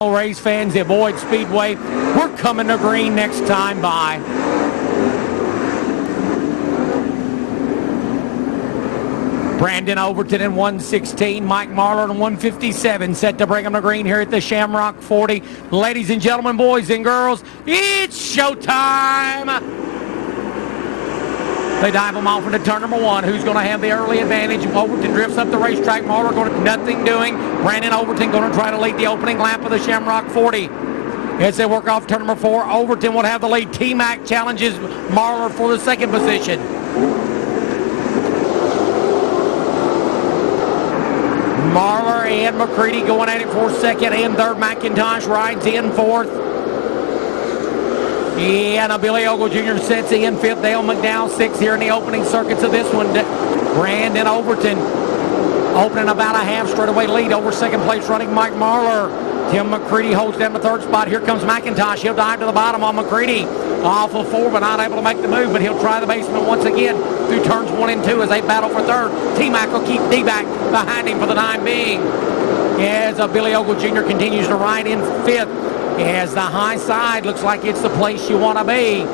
Race fans, avoid Speedway. We're coming to green next time by. Brandon Overton in 116, Mike Marlar in 157, set to bring them to green here at the Shamrock 40. Ladies and gentlemen, boys and girls, it's showtime! They dive them off into turn number one. Who's going to have the early advantage? Overton drifts up the racetrack. Marlar going to nothing doing. Brandon Overton going to try to lead the opening lap of the Shamrock 40. As they work off turn number four, Overton will have the lead. T-Mac challenges Marlar for the second position. Marlar and McCready going at it for second and third. McIntosh rides in fourth. And Billy Ogle Jr. sets in fifth. Dale McDowell sixth here in the opening circuits of this one. Brandon Overton opening about a half straightaway lead over second place running Mike Marlar. Tim McCready holds down the third spot. Here comes McIntosh. He'll dive to the bottom on McCready. Off of four, but not able to make the move. But he'll try the basement once again through turns one and two as they battle for third. T-Mac will keep D-Back behind him for the time being. As Billy Ogle Jr. continues to ride in fifth. As the high side looks like it's the place you want to be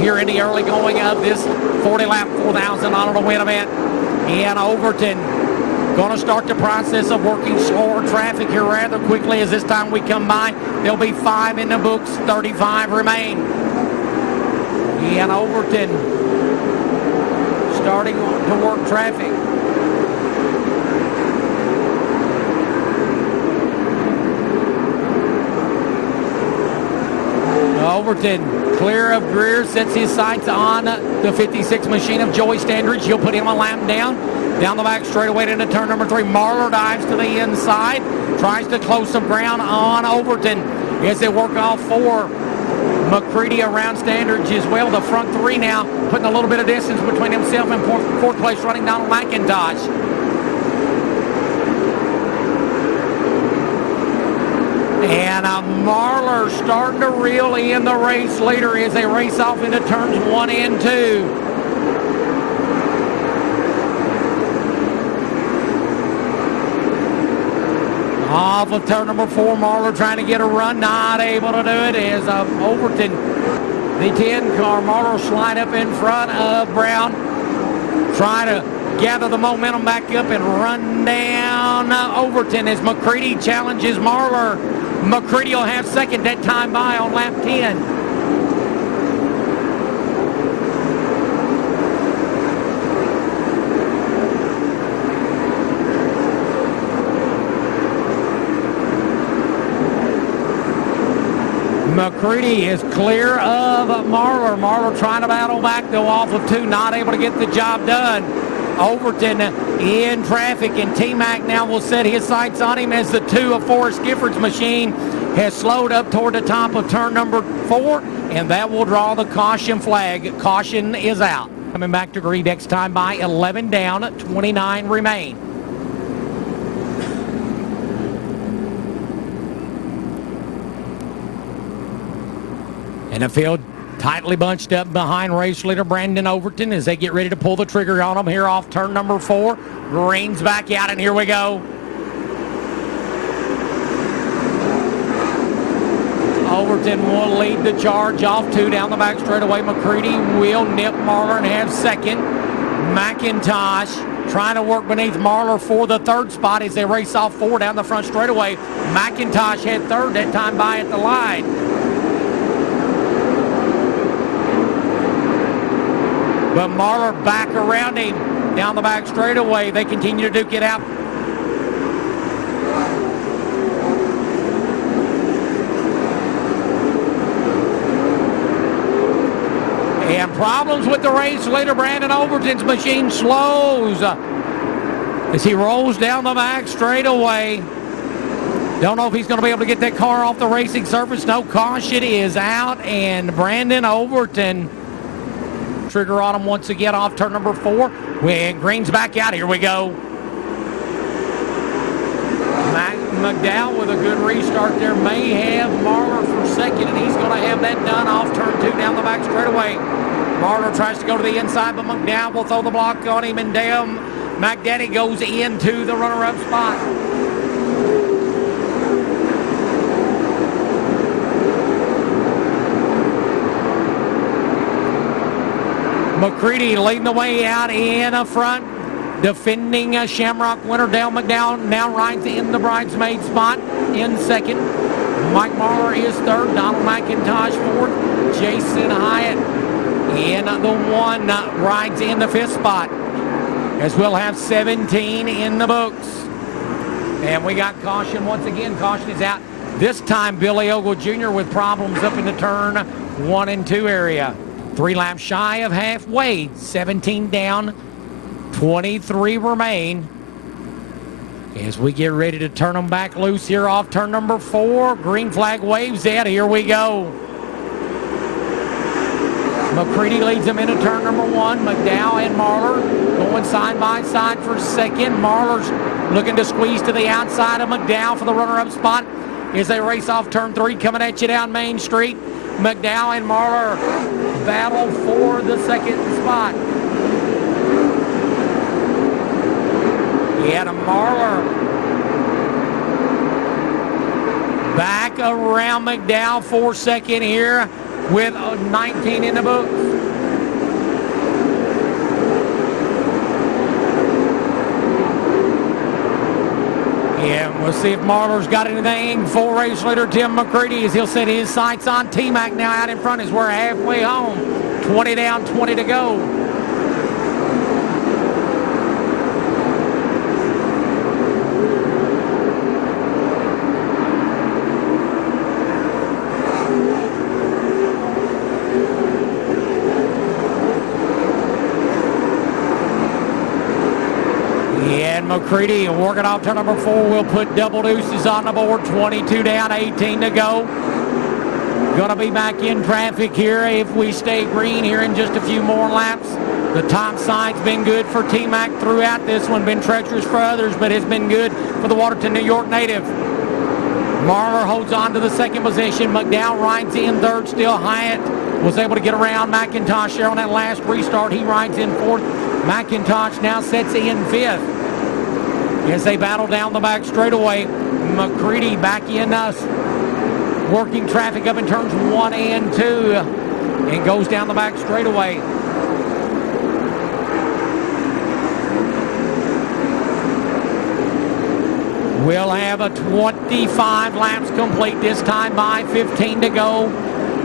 here in the early going of this 40-lap, $4,000 to win event. And Overton going to start the process of working slower traffic here rather quickly as this time we come by. There'll be 5 in the books, 35 remain. And Overton starting to work traffic. Overton clear of Greer, sets his sights on the 56 machine of Joey Standridge. He'll put him a lap down the back straightaway into turn number 3. Marlar dives to the inside, tries to close some ground on Overton as they work off 4. McCready around Standridge as well. The front 3 now putting a little bit of distance between himself and fourth place running Donald McIntosh. And Marlar starting to reel in the race leader as they race off into turns 1 and 2. Off of turn number 4, Marlar trying to get a run, not able to do it as Overton, the 10 car, Marlar slide up in front of Brown, trying to gather the momentum back up and run down Overton as McCready challenges Marlar. McCready will have second that time by on lap 10. McCready is clear of Marlar. Marlar trying to battle back though off of 2, not able to get the job done. Overton in traffic, and T-Mac now will set his sights on him as the 2 of Forrest Gifford's machine has slowed up toward the top of turn number 4, and that will draw the caution flag. Caution is out. Coming back to green next time by, 11 down, 29 remain. And the field tightly bunched up behind race leader Brandon Overton as they get ready to pull the trigger on him here off turn number 4. Green's back out, and here we go. Overton will lead the charge off 2 down the back straightaway. McCready will nip Marlar and have second. McIntosh trying to work beneath Marlar for the third spot as they race off 4 down the front straightaway. McIntosh had third that time by at the line. But Marlar back around him down the back straightaway. They continue to duke it out. And problems with the race leader. Brandon Overton's machine slows as he rolls down the back straightaway. Don't know if he's going to be able to get that car off the racing surface. No, caution is out, and Brandon Overton trigger on him once again off turn number 4. When Green's back out, here we go. McDowell with a good restart there may have Marlar for second, and he's going to have that done off turn 2 down the back straightaway. Marlar tries to go to the inside, but McDowell will throw the block on him, and Dale McDaddy goes into the runner-up spot. McCready leading the way out in front. Defending Shamrock winner Dale McDowell now rides in the bridesmaid spot in second. Mike Marler is third. Donald McIntosh fourth. Jason Hyatt in the one rides in the fifth spot. As we'll have 17 in the books. And we got caution once again. Caution is out. This time Billy Ogle Jr. with problems up in the turn 1 and 2 area. 3 laps shy of halfway. 17 down. 23 remain as we get ready to turn them back loose here off turn number 4. Green flag waves out. Here we go. McCready leads them into turn number 1. McDowell and Marler going side by side for second. Marler's looking to squeeze to the outside of McDowell for the runner-up spot as they race off turn 3, coming at you down Main Street. McDowell and Marler battle for the second spot. Yeah, to Marler. Back around McDowell for second here with 19 in the books. Yeah, we'll see if Marler's got anything for race leader Tim McCready as he'll set his sights on T-Mac now out in front as we're halfway home. 20 down, 20 to go. McCready working off turn number 4 will put double deuces on the board. 22 down, 18 to go. Gonna be back in traffic here if we stay green here in just a few more laps. The top side's been good for T-Mac throughout this one. Been treacherous for others, but has been good for the Waterton, New York native. Marler holds on to the second position. McDowell rides in third still. Hyatt was able to get around McIntosh there on that last restart. He rides in fourth. McIntosh now sets in fifth as they battle down the back straightaway. McCready back in working traffic up in turns 1 and 2 and goes down the back straightaway. We'll have a 25 laps complete this time by 15 to go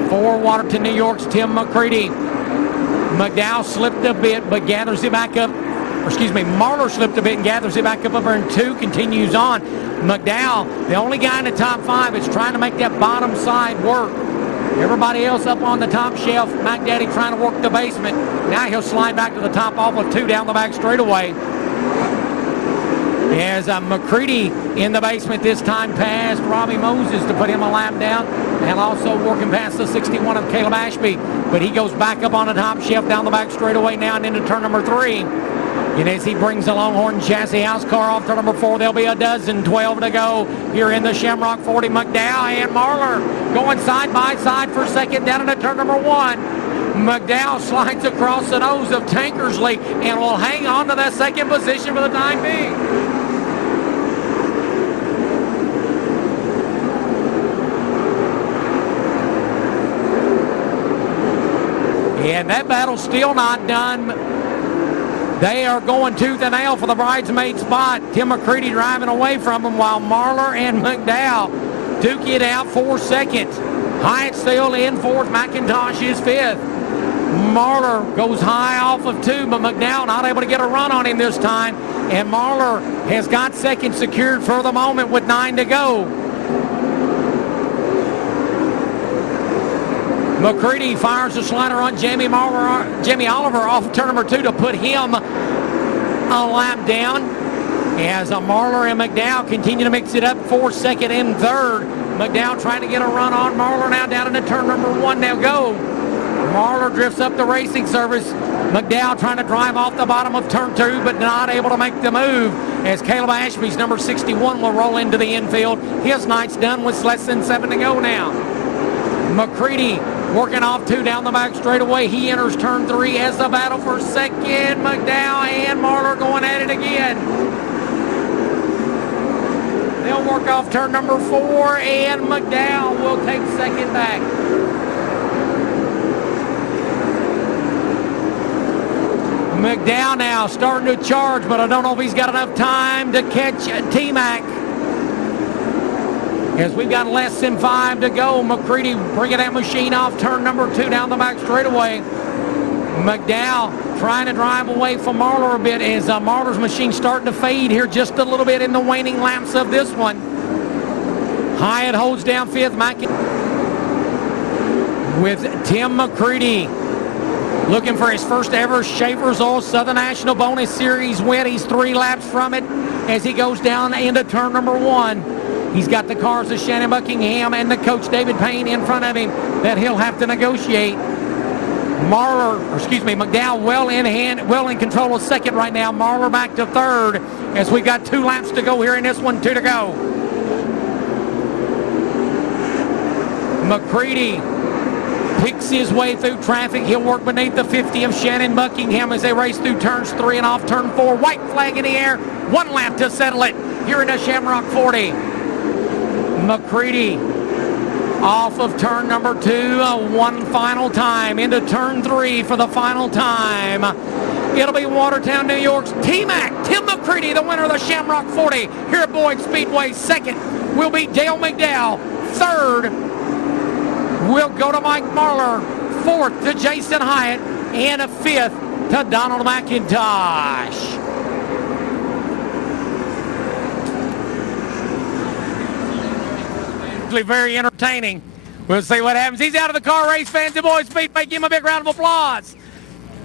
for Waterton, New York's Tim McCready. McDowell slipped a bit but gathers it back up. Marler slipped a bit and gathers it back up over in 2, continues on. McDowell, the only guy in the top 5, is trying to make that bottom side work. Everybody else up on the top shelf. Mac Daddy trying to work the basement. Now he'll slide back to the top off of 2 down the back straightaway. As McCready in the basement this time past Robbie Moses to put him a lap down, and also working past the 61 of Caleb Ashby. But he goes back up on the top shelf down the back straightaway now and into turn number 3. And as he brings the Longhorn Chassis House car off to number 4, there'll be a dozen, 12 to go here in the Shamrock 40. McDowell and Marler going side by side for second down into turn number 1. McDowell slides across the nose of Tankersley and will hang on to that second position for the time being. And that battle's still not done. They are going tooth and nail for the bridesmaid spot. Tim McCready driving away from them while Marler and McDowell duke it out for second. Hyatt still in fourth. McIntosh is fifth. Marler goes high off of 2, but McDowell not able to get a run on him this time. And Marler has got second secured for the moment with 9 to go. McCready fires the slider on Jamie Oliver off turn number 2 to put him a lap down. As Marler and McDowell continue to mix it up for second and third. McDowell trying to get a run on Marler now down into turn number 1. They'll go. Marler drifts up the racing service. McDowell trying to drive off the bottom of turn 2, but not able to make the move as Caleb Ashby's number 61 will roll into the infield. His night's done with less than 7 to go now. McCready working off 2 down the back straightaway. He enters turn 3 as the battle for second. McDowell and Marler going at it again. They'll work off turn number 4, and McDowell will take second back. McDowell now starting to charge, but I don't know if he's got enough time to catch T-Mac. As we've got less than 5 to go, McCready bringing that machine off turn number 2 down the back straightaway. McDowell trying to drive away from Marlar a bit as Marlar's machine starting to fade here just a little bit in the waning laps of this one. Hyatt holds down 5th. With Tim McCready looking for his first ever Schaefer's Oil Southern National Bonus Series win. He's 3 laps from it as he goes down into turn number 1. He's got the cars of Shannon Buckingham and the coach David Payne in front of him that he'll have to negotiate. McDowell well in control of 2nd right now. Marlar back to 3rd as we got 2 laps to go here in this one, 2 to go. McCready picks his way through traffic. He'll work beneath the 50 of Shannon Buckingham as they race through turns 3 and off turn 4. White flag in the air. 1 lap to settle it here in the Shamrock 40. McCready off of turn number 2, one final time into turn 3 for the final time. It'll be Watertown, New York's T-Mac, Tim McCready, the winner of the Shamrock 40 here at Boyd Speedway. 2nd will be Dale McDowell. 3rd will go to Mike Marlar. 4th to Jason Hyatt. And a 5th to Donald McIntosh. Very entertaining. We'll see what happens. He's out of the car, race fans and Boys Speedway. Give him a big round of applause.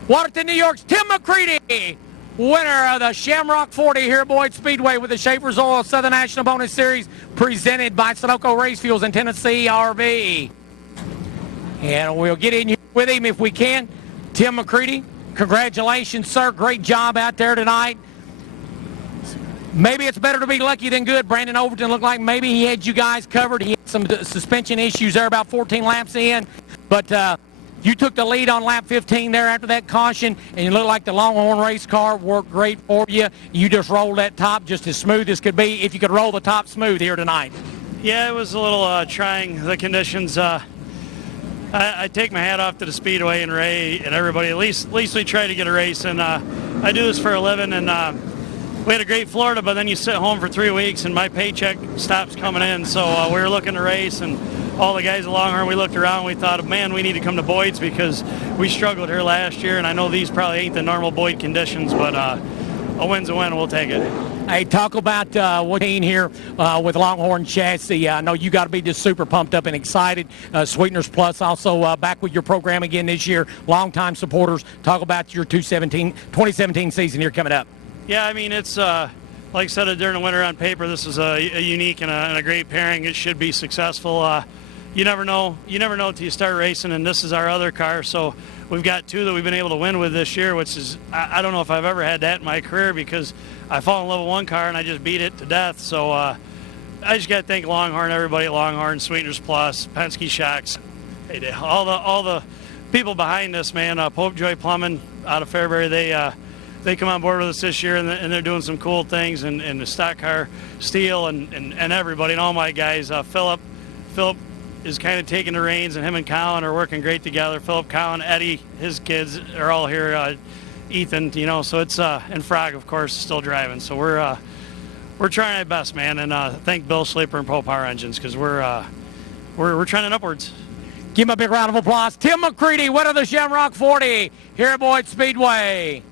Watertown, New York's Tim McCready, winner of the Shamrock 40 here at Boyd Speedway with the Schaefer's Oil Southern National Bonus Series presented by Sunoco Race Fuels and Tennessee RV. And we'll get in here with him if we can. Tim McCready, congratulations, sir. Great job out there tonight. Maybe it's better to be lucky than good. Brandon Overton looked like maybe he had you guys covered. He had some suspension issues there about 14 laps in. But you took the lead on lap 15 there after that caution, and you look like the Longhorn race car worked great for you. You just rolled that top just as smooth as could be, if you could roll the top smooth here tonight. Yeah, it was a little trying, the conditions. I take my hat off to the Speedway and Ray and everybody. At least we try to get a race, and I do this for a living, and we had a great Florida, but then you sit home for 3 weeks and my paycheck stops coming in. So we were looking to race, and all the guys at Longhorn, we looked around, we thought, man, we need to come to Boyd's because we struggled here last year, and I know these probably ain't the normal Boyd conditions, but a win's a win, we'll take it. Hey, talk about what's here with Longhorn chassis. I know you got to be just super pumped up and excited. Sweeteners Plus also back with your program again this year. Longtime supporters. Talk about your 2017 season here coming up. Yeah, I mean, it's like I said during the winter on paper, this is a unique and a great pairing. It should be successful. You never know until you start racing, and this is our other car. So we've got 2 that we've been able to win with this year, which is, I don't know if I've ever had that in my career because I fall in love with one car and I just beat it to death. So I just got to thank Longhorn, everybody at Longhorn, Sweeteners Plus, Penske Shocks, all the people behind this, man. Pope Joy Plumbing out of Fairbury, they come on board with us this year, and they're doing some cool things, and the stock car steel and everybody and all my guys. Philip is kind of taking the reins, and him and Colin are working great together. Philip, Colin, Eddie, his kids are all here. Ethan, so it's and Frog, of course, still driving. So we're trying our best, man, and thank Bill Sleeper and Poe Power Engines because we're trending upwards. Give him a big round of applause. Tim McCready, winner of the Shamrock 40 here at Boyd Speedway.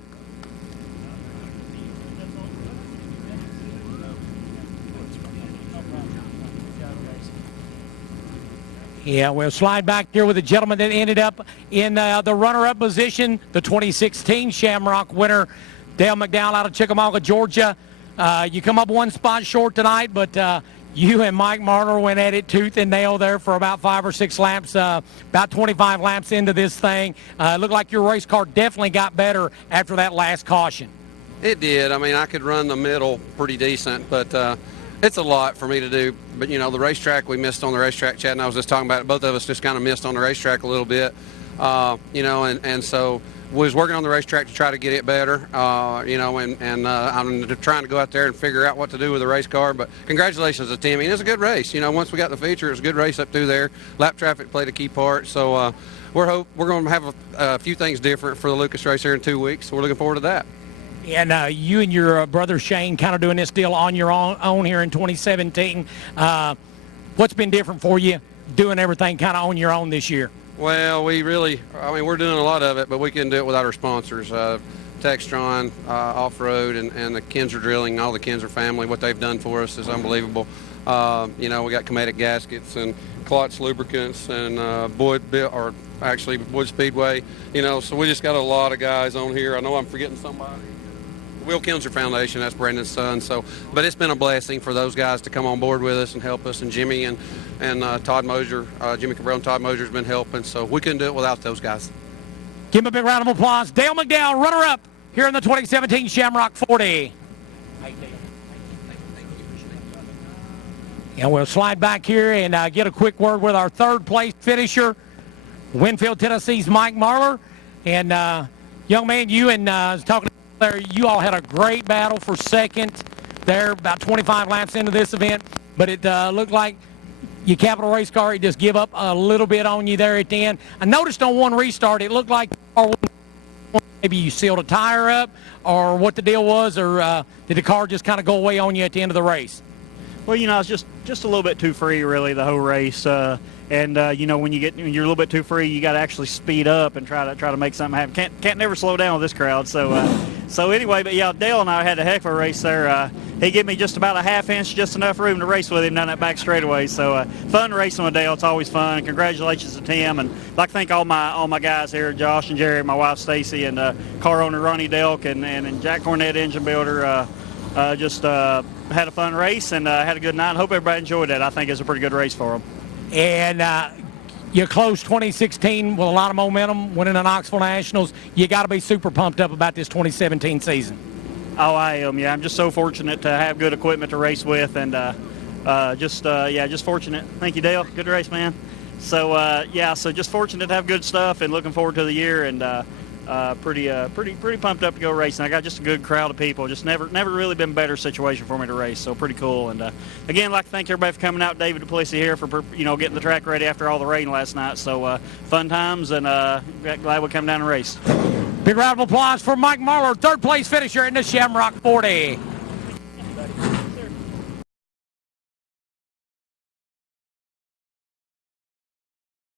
Yeah, we'll slide back here with the gentleman that ended up in the runner-up position, the 2016 Shamrock winner, Dale McDowell out of Chickamauga, Georgia. You come up 1 spot short tonight, but you and Mike Marlar went at it tooth and nail there for about 5 or 6 laps, about 25 laps into this thing. It looked like your race car definitely got better after that last caution. It did. I mean, I could run the middle pretty decent, but it's a lot for me to do. But, the racetrack, we missed on the racetrack. Chad and I was just talking about it. Both of us just kind of missed on the racetrack a little bit, and so we was working on the racetrack to try to get it better, and I'm trying to go out there and figure out what to do with the race car. But congratulations to Timmy. It was a good race. Once we got the feature, it was a good race up through there. Lap traffic played a key part. So we're going to have a few things different for the Lucas race here in 2 weeks. So we're looking forward to that. And you and your brother Shane kind of doing this deal on your own here in 2017. What's been different for you doing everything kind of on your own this year? Well, we're doing a lot of it, but we couldn't do it without our sponsors. Textron, Off-Road, and the Kinzer Drilling, all the Kinzer family. What they've done for us is unbelievable. We got Cometic Gaskets and Klotz Lubricants and Wood Speedway. So we just got a lot of guys on here. I know I'm forgetting somebody. Will Kinzer Foundation, that's Brandon's son. But it's been a blessing for those guys to come on board with us and help us. And Jimmy and Todd Mosier, Jimmy Cabral and Todd Mosier has been helping. So we couldn't do it without those guys. Give him a big round of applause. Dale McDowell, runner-up here in the 2017 Shamrock 40. And we'll slide back here and get a quick word with our third-place finisher, Winfield, Tennessee's Mike Marlar. And, young man, you and talking there, you all had a great battle for second there, about 25 laps into this event. But it looked like your Capital Race car just give up a little bit on you there at the end. I noticed on one restart, it looked like maybe you sealed a tire up or what the deal was, or did the car just kind of go away on you at the end of the race? Well, I was just a little bit too free, really, the whole race. When you're a little bit too free, you got to actually speed up and try to make something happen. Can't never slow down with this crowd. So anyway, but yeah, Dale and I had a heck of a race there. He gave me just about a half inch, just enough room to race with him down that back straightaway. So fun racing with Dale. It's always fun. Congratulations to Tim, and I'd like to thank all my guys here, Josh and Jerry, my wife Stacy, and car owner Ronnie Delk, and Jack Cornett, engine builder. Had a fun race and had a good night. Hope everybody enjoyed that. I think it's a pretty good race for them. And you closed 2016 with a lot of momentum, winning the Knoxville Nationals. You got to be super pumped up about this 2017 season. Oh, I am. Yeah, I'm just so fortunate to have good equipment to race with, and just fortunate. Thank you, Dale. Good race, man. So so just fortunate to have good stuff and looking forward to the year, and pretty pumped up to go racing. I got just a good crowd of people. Just never really been a better situation for me to race. So pretty cool. And again, I'd like to thank everybody for coming out. David Duplessis here for getting the track ready after all the rain last night. So fun times, and glad we come down and race. Big round of applause for Mike Marlar, third place finisher in the Shamrock 40.